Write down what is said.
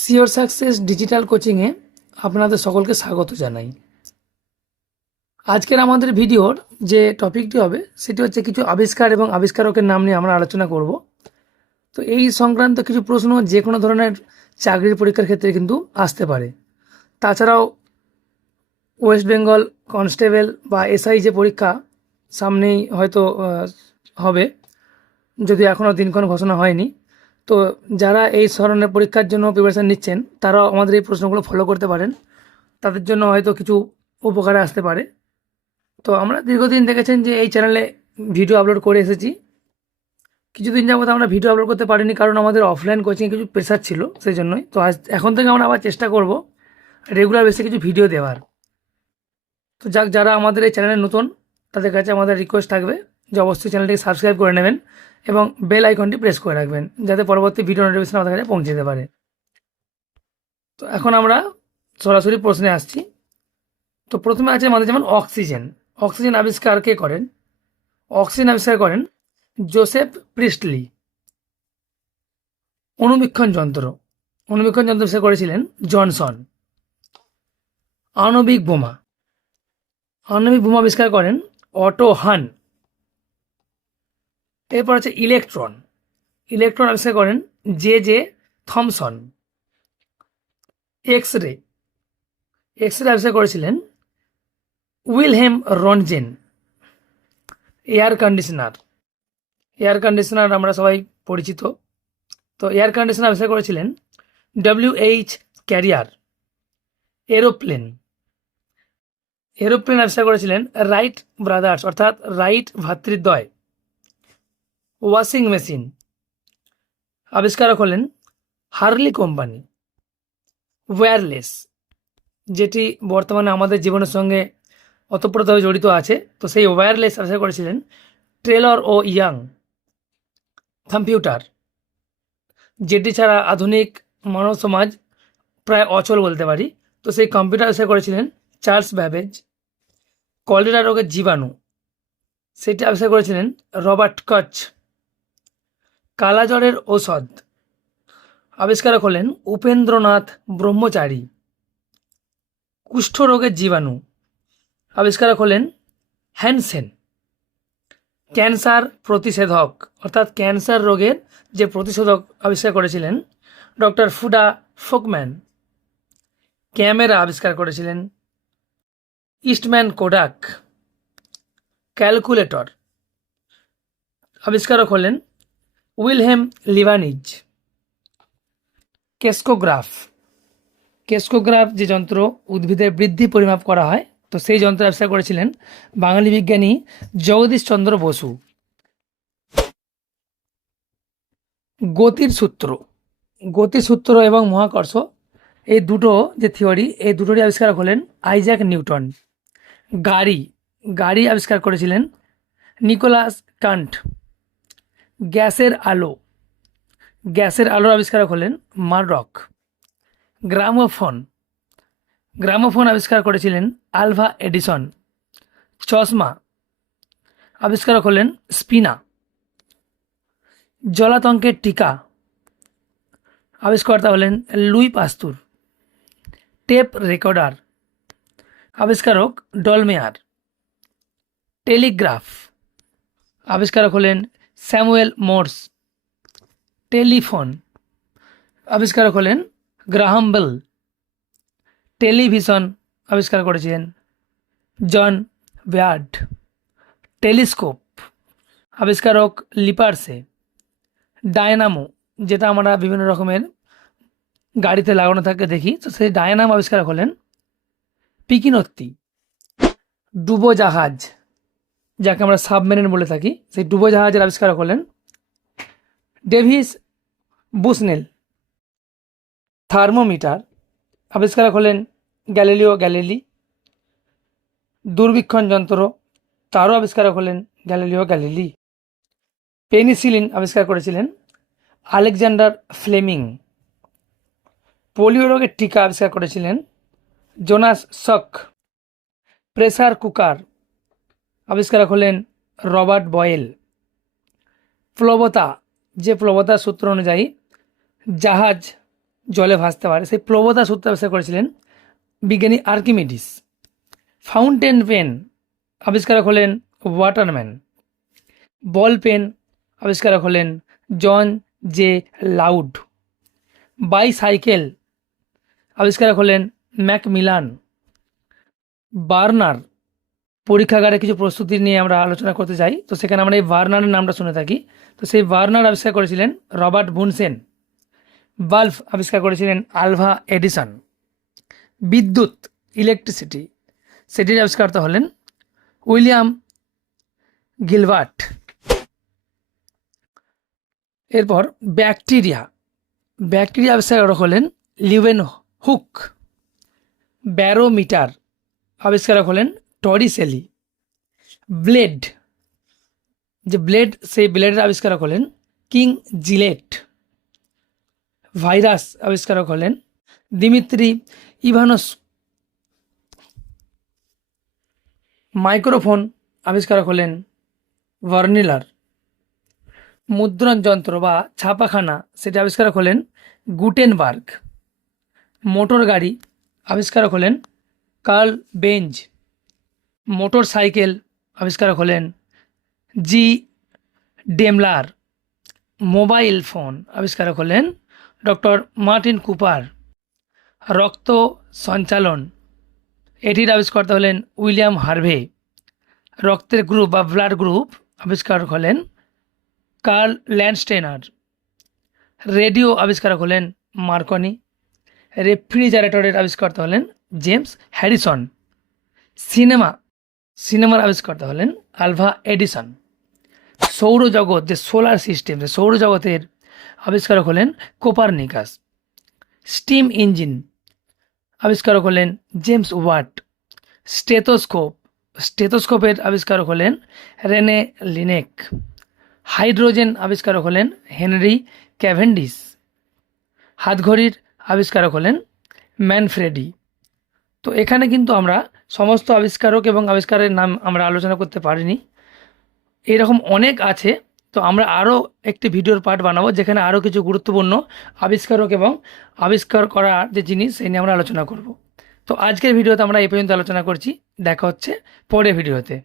Sure success digital কোচিংয়ে আপনাদের সকলকে স্বাগত জানাই। আজকের আমাদের ভিডিওর যে টপিকটি হবে সেটি হচ্ছে কিছু আবিষ্কার এবং আবিষ্কারকের নাম নিয়ে আমরা আলোচনা করব। তো এই সংক্রান্ত কিছু প্রশ্ন যে কোনো ধরনের চাকরির পরীক্ষার ক্ষেত্রে কিন্তু আসতে পারে। তাছাড়াও ওয়েস্ট বেঙ্গল কনস্টেবল বা এসআই যে পরীক্ষা সামনেই হয়তো হবে, যদি এখনও দিনক্ষণ ঘোষণা হয়নি, তো যারা এই ধরনের পরীক্ষার জন্য প্রিপারেশান নিচ্ছেন তারাও আমাদের এই প্রশ্নগুলো ফলো করতে পারেন, তাদের জন্য হয়তো কিছু উপকারে আসতে পারে। তো আমরা দীর্ঘদিন দেখেছেন যে এই চ্যানেলে ভিডিও আপলোড করে এসেছি। কিছুদিন যাবত আমরা ভিডিও আপলোড করতে পারিনি কারণ আমাদের অফলাইন কোচিংয়ে কিছু প্রেশার ছিল, সেই জন্যই। তো এখন থেকে আমরা আবার চেষ্টা করব রেগুলার বেসে কিছু ভিডিও দেওয়ার। তো যারা আমাদের এই চ্যানেলে নতুন তাদের কাছে আমাদের রিকোয়েস্ট থাকবে যে অবশ্যই চ্যানেলটিকে সাবস্ক্রাইব করে নেবেন এবং বেল আইকনটি প্রেস করে রাখবেন যাতে পরবর্তী ভিডিও নোটিফিকেশন আমাদের কাছে পৌঁছে যেতে পারে। তো এখন আমরা সরাসরি প্রশ্নে আসছি। তো প্রথমে আছে আমাদের যেমন অক্সিজেন। অক্সিজেন আবিষ্কার কে করেন? অক্সিজেন আবিষ্কার করেন জোসেফ প্রিস্টলি। অণুবীক্ষণ যন্ত্র আবিষ্কার করেছিলেন জনসন। আণবিক বোমা আবিষ্কার করেন অটো হান। এরপর আছে ইলেকট্রন আবিষ্কার করেন J J Thomson. X ray আবিষ্কার করেছিলেন উইলহেম রনজেন। এয়ার কন্ডিশনার আমরা সবাই পরিচিত। তো এয়ার কন্ডিশনার আবিষ্কার করেছিলেন ডব্লিউ.এইচ. ক্যারিয়ার। এরোপ্লেন আবিষ্কার করেছিলেন রাইট ব্রাদার্স অর্থাৎ রাইট ভ্রাতৃদ্বয়। ওয়াশিং মেশিন আবিষ্কারক হলেন হার্লি কোম্পানি। ওয়্যারলেস, যেটি বর্তমানে আমাদের জীবনের সঙ্গে ওতপ্রোতভাবে জড়িত আছে, তো সেই ওয়্যারলেস আবিষ্কার করেছিলেন ট্রেলর ও ইয়াং। কম্পিউটার, যেটি ছাড়া আধুনিক মানব সমাজ প্রায় অচল বলতে পারি, তো সেই কম্পিউটার আবিষ্কার করেছিলেন চার্লস ব্যাবেজ। কলেরা রোগের জীবাণু, সেটি আবিষ্কার করেছিলেন রবার্ট কচ। কালাজ্বরের ঔষধ আবিষ্কারক হলেন উপেন্দ্রনাথ ব্রহ্মচারী। কুষ্ঠরোগের জীবাণু আবিষ্কারক হলেন হ্যানসেন। ক্যান্সার প্রতিষেধক অর্থাৎ ক্যান্সার রোগের যে প্রতিষেধক আবিষ্কার করেছিলেন ডক্টর ফুডা ফোকম্যান। ক্যামেরা আবিষ্কার করেছিলেন ইস্টম্যান কোডাক। ক্যালকুলেটর আবিষ্কারক হলেন উইলহেম লিবানিজ। কেসকোগ্রাফ যে যন্ত্র উদ্ভিদের বৃদ্ধি পরিমাপ করা হয়, তো সেই যন্ত্র আবিষ্কার করেছিলেন বাঙালি বিজ্ঞানী জগদীশচন্দ্র বসু। গতির সূত্র এবং মহাকর্ষ, এই দুটো যে থিওরি, এই দুটোরই আবিষ্কারক হলেন আইজ্যাক নিউটন। গাড়ি আবিষ্কার করেছিলেন নিকোলাস কান্ট। গ্যাসের আলোর আবিষ্কারক হলেন মারডক। গ্রামোফোন আবিষ্কার করেছিলেন আলভা এডিসন। চশমা আবিষ্কারক হলেন স্পিনা। জলাতঙ্কের টিকা আবিষ্কর্তা হলেন লুই পাস্তুর। টেপ রেকর্ডার আবিষ্কারক ডলমেয়ার। টেলিগ্রাফ আবিষ্কারক হলেন স্যামুয়েল মোর্স। টেলিফোন আবিষ্কারক হলেন গ্রাহাম বেল। টেলিভিশন আবিষ্কার করেছিলেন জন ব্যাড। টেলিস্কোপ আবিষ্কারক লিপার্সে। ডায়নামো, যেটা আমরা বিভিন্ন রকমের গাড়িতে লাগানো থাকে দেখি, তো সেই ডায়নামো আবিষ্কারক হলেন পিকিনত্তি। ডুবোজাহাজ, যাকে আমরা সাবমেরিন বলে থাকি, সেই ডুবোজাহাজের আবিষ্কারক হলেন ডেভিস বুসনেল। থার্মোমিটার আবিষ্কারক হলেন গ্যালিলিও গ্যালিলি। দূরবীক্ষণ যন্ত্র, তারও আবিষ্কারক হলেন গ্যালিলিও গ্যালিলি। পেনিসিলিন আবিষ্কার করেছিলেন আলেকজান্ডার ফ্লেমিং। পোলিও রোগের টিকা আবিষ্কার করেছিলেন জোনাস সক। প্রেসার কুকার আবিষ্কারক হলেন রবার্ট বয়েল। প্লবতা, যে প্লবতার সূত্র অনুযায়ী জাহাজ জলে ভাসতে পারে, সেই প্লবতা সূত্র আবিষ্কার করেছিলেন বিজ্ঞানী আর্কিমিডিস। ফাউন্টেন পেন আবিষ্কারক হলেন ওয়াটারম্যান। বল পেন আবিষ্কারক হলেন জন জে লাউড। বাইসাইকেল আবিষ্কারক হলেন ম্যাকমিলান। বার্নার, পরীক্ষাগারে কিছু প্রস্তুতি নিয়ে আমরা আলোচনা করতে চাই, তো সেখানে আমরা এই বার্নারের নামটা শুনে থাকি, তো সেই বার্নার আবিষ্কার করেছিলেন রবার্ট বুনসেন। বাল্ব আবিষ্কার করেছিলেন আলভা এডিসন। বিদ্যুৎ, ইলেকট্রিসিটি, সেটির আবিষ্কর্তা হলেন উইলিয়াম গিলবার্ট। এরপর ব্যাকটেরিয়া আবিষ্কারক হলেন লিউয়েন হুক। ব্যারোমিটার আবিষ্কারক হলেন টরিসেলি। ব্লেড, যে ব্লেড, সেই ব্লেডের আবিষ্কারক হলেন কিং জিলেট। ভাইরাস আবিষ্কারক হলেন দিমিত্রি ইভানোস। মাইক্রোফোন আবিষ্কারক হলেন ভার্নিলার। মুদ্রণ যন্ত্র বা ছাপাখানা, সেটা আবিষ্কারক হলেন গুটেনবার্গ। মোটর গাড়ি আবিষ্কারক হলেন কার্ল বেঞ্জ। মোটর সাইকেল আবিষ্কারক হলেন জি ডেমলার। মোবাইল ফোন আবিষ্কারক হলেন ডক্টর মার্টিন কুপার। রক্ত সঞ্চালন, এটির আবিষ্কর্তা হলেন উইলিয়াম হার্ভে। রক্তের গ্রুপ বা ব্লাড গ্রুপ আবিষ্কারক হলেন কার্ল ল্যান্ডস্টেনার। রেডিও আবিষ্কারক হলেন মার্কনি। রেফ্রিজারেটরের আবিষ্কর্তা হলেন জেমস হ্যারিসন। সিনেমার আবিষ্কর্তা হলেন আলভা এডিসন। সৌরজগৎ, যে সোলার সিস্টেম, যে সৌরজগতের আবিষ্কারক হলেন কোপারনিকাস। স্টিম ইঞ্জিন আবিষ্কারক হলেন জেমস ওয়াট। স্টেথোস্কোপের আবিষ্কারক হলেন রেনে লিনেক। হাইড্রোজেন আবিষ্কারক হলেন হেনরি ক্যাভেন্ডিস। হাতঘড়ির আবিষ্কারক হলেন ম্যানফ্রেডি। তো এখানে কিন্তু আমরা সমস্ত আবিষ্কারক এবং আবিষ্কারের নাম আমরা আলোচনা করতে পারিনি, এরকম অনেক আছে। তো আমরা আরও একটি ভিডিওর পার্ট বানাবো, যেখানে আরও কিছু গুরুত্বপূর্ণ আবিষ্কারক এবং আবিষ্কার করা যে জিনিস, সেই নিয়ে আমরা আলোচনা করব। তো আজকের ভিডিওতে আমরা এই পর্যন্ত আলোচনা করছি, দেখা হচ্ছে পরের ভিডিওতে।